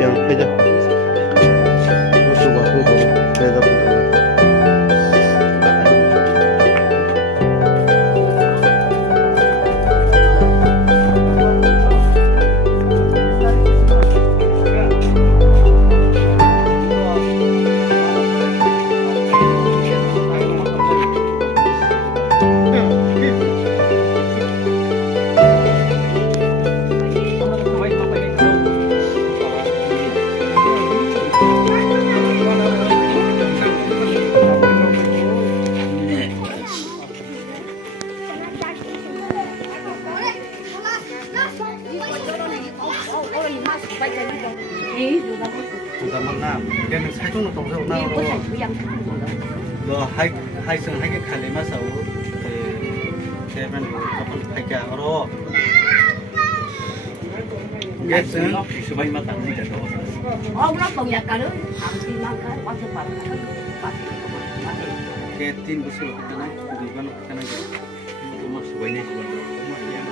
yang aja terus coba aku beda Diaនឹងឆៃជុំទៅទៅណាបើហើយសឹងហើយគេខាលីមកសៅគេមិនហើយគេរកគេសឹងស្បៃមកតាំងនេះទៅអូរកយ៉ាងកាលអាមទីមកកាបាត់ទៅបាត់គេទីនបុសុលទៅណាទីបានទៅណាទៅមកស្បៃនេះមកយ៉ាង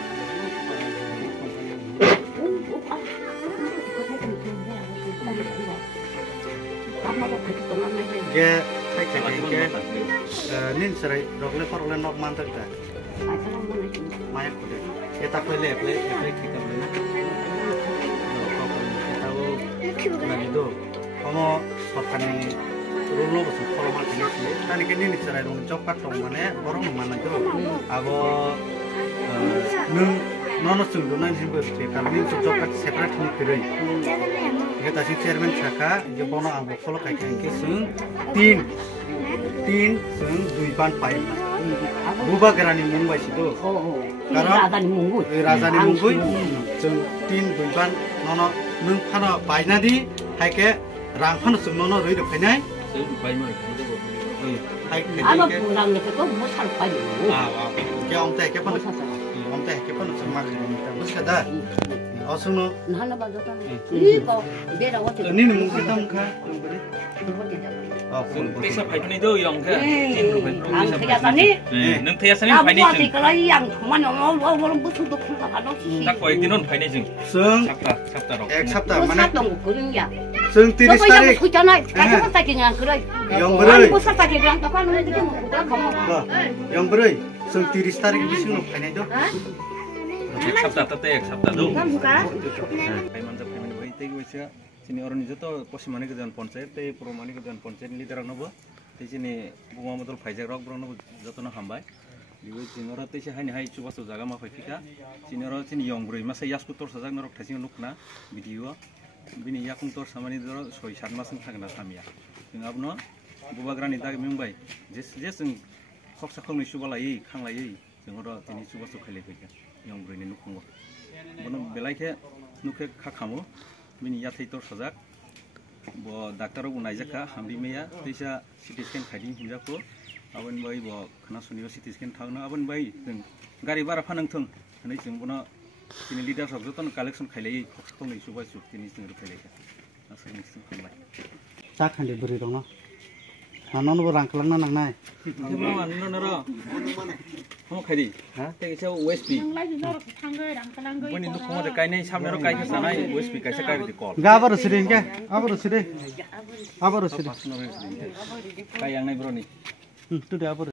Dia kayak nin serai rokle nok mantar ta. Mayak udah. Kita play kita play. Kita tahu itu. Kamu sokan ni rulu besar kalau macam ni. Tadi kan nin serai dong coklat dong mana orang mana tu. Abo nono sungguhan sih berarti kalau nin coklat separate ni kiri. Kita si chairman cakap, dia bono anggo kalau kayak gini sung tin sung duiban pai. Buba kerana Mumbai situ. Karena Raja ni Mumbai, sung tin duiban nono nung kana pai nadi, hai ke rangpan sung nono rui dok kenai. Pai mana? Hai ke. Anak pulang ni kita musal pai. Ke om teh ke mana? Om teh ke mana sung makan? Mus kata. Asal Nana baca kan? Ini kau beda waktu. Ini mungkin tahu kan? Bisa pakai itu yang ke? Kelihatan ni. Neng kelihatan ni pakai ni. Apa sih kalau yang mana orang butuh tu kalau sih. Tak kau itu non pakai ni jeng. Seng. Sabta rok. Sabta mana? Sabta mungkin ya. Seng tiris tarik. Kau jangan. Kau tak kena kerja. Yang berai. Kau tak kena kerja. Kau nanti kamu. Yang berai. Seng tiris tarik di sini pakai ni tu. Sabta tetek, sabta tu. Kan bukan? Mantap pemain bayi tegi wajah. Sini orang itu tu posisi mana kerjaan ponsel, te perumani kerjaan ponsel ni terang nopo. Di sini bunga betul pajak rock berang nopo jatuh nak hambai. Di sini orang tu hanya hai cuba sejaga mah fika. Sini orang sini yang beri masa yas kutor sejak norok kasih nukna video. Bini yak kutor sama ni orang soi syarat masing sangat nasam ya. Dengan apa no? Bubagran itu kami Mumbai. Jes kok sakong ni cuba lagi, kang lagi. Dengan orang ini cuba sukali fika. Yang beri ni nukung. Bono belai ke nuke kakamu. Bini ya thaitor sajak bo doctor gu naijaka hambi meya teisa CT scan khaiding hinjako abon bai bo khana suniyo CT scan thangna abon bai जों गारि बारा फानang थों नै जों बोनो तिनि लिटार सब जतन कालेक्सन खाइलै खौनै सुबा सुब तिनि जों रुखाइलै आसा निसिम खालामबाय सा खान्दै बोरै दङ नाननबो रां खालामना नांनाय मा ननर हम खाइदै हा तेगेसा OSP बनि दुखुमा दे काइनै सामनेर काइखो सानाय OSP काइसा काइदि कल गाबार सिरि के आबार सिरि काइ आंनाय ब्रनि तुदे आबार